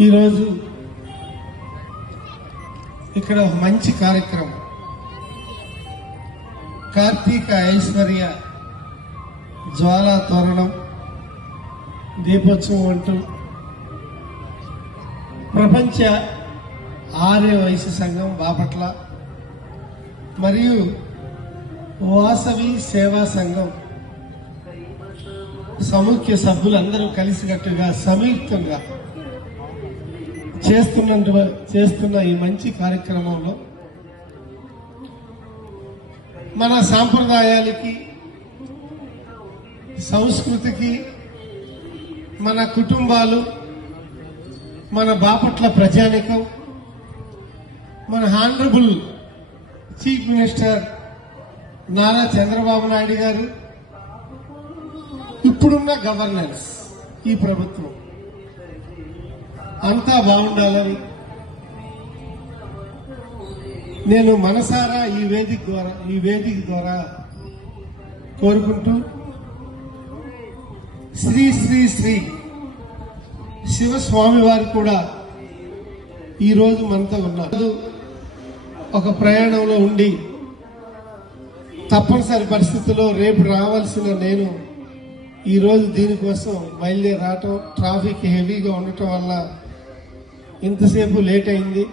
ఈరోజు ఇక్కడ ఒక మంచి కార్యక్రమం. కార్తీక ఐశ్వర్య జ్వాలా తోరణం దీపోత్సవం అంటూ ప్రపంచ ఆర్య వయసు సంఘం బాపట్ల మరియు వాసవి సేవా సంఘం సముఖ్య సభ్యులందరూ కలిసికట్టుగా సంయుక్తంగా చేస్తున్న చేస్తున్న ఈ మంచి కార్యక్రమంలో మన సాంప్రదాయాలకి సంస్కృతికి మన కుటుంబాలు మన బాపట్ల ప్రజానికం మన honourable chief minister Nara Chandrababu Naidu garu ఇప్పుడున్న గవర్నెన్స్ ఈ ప్రభుత్వం. అంతా బాగుండాలని నేను మనసారా ఈ వేదిక ద్వారా ఈ వేదిక ద్వారా కోరుకుంటూ శ్రీ శ్రీ శ్రీ శివస్వామి వారు కూడా ఈ రోజు మనతో ఉన్నారు. ఒక ప్రయాణంలో ఉండి తప్పనిసరి పరిస్థితుల్లో రేపు రావాల్సిన నేను ఈ రోజు దీనికోసం బయలుదేరి రావటం ట్రాఫిక్ హెవీగా ఉండటం వల్ల ఇంతసేపు లేట్ అయింది.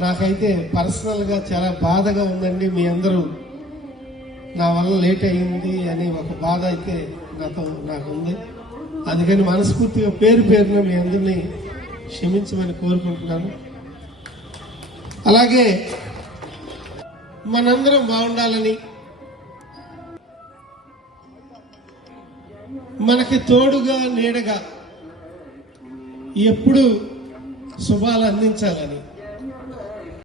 నాకైతే పర్సనల్గా చాలా బాధగా ఉందండి. మీ అందరూ నా వల్ల లేట్ అయింది అని ఒక బాధ అయితే నాతో నాకు ఉంది అందుకని మనస్ఫూర్తిగా పేరు పేరున మీ అందరినీ క్షమించమని కోరుకుంటున్నాను. అలాగే మనందరం బాగుండాలని మనకి తోడుగా నీడగా ఎప్పుడు శుభాలు అందించాలని.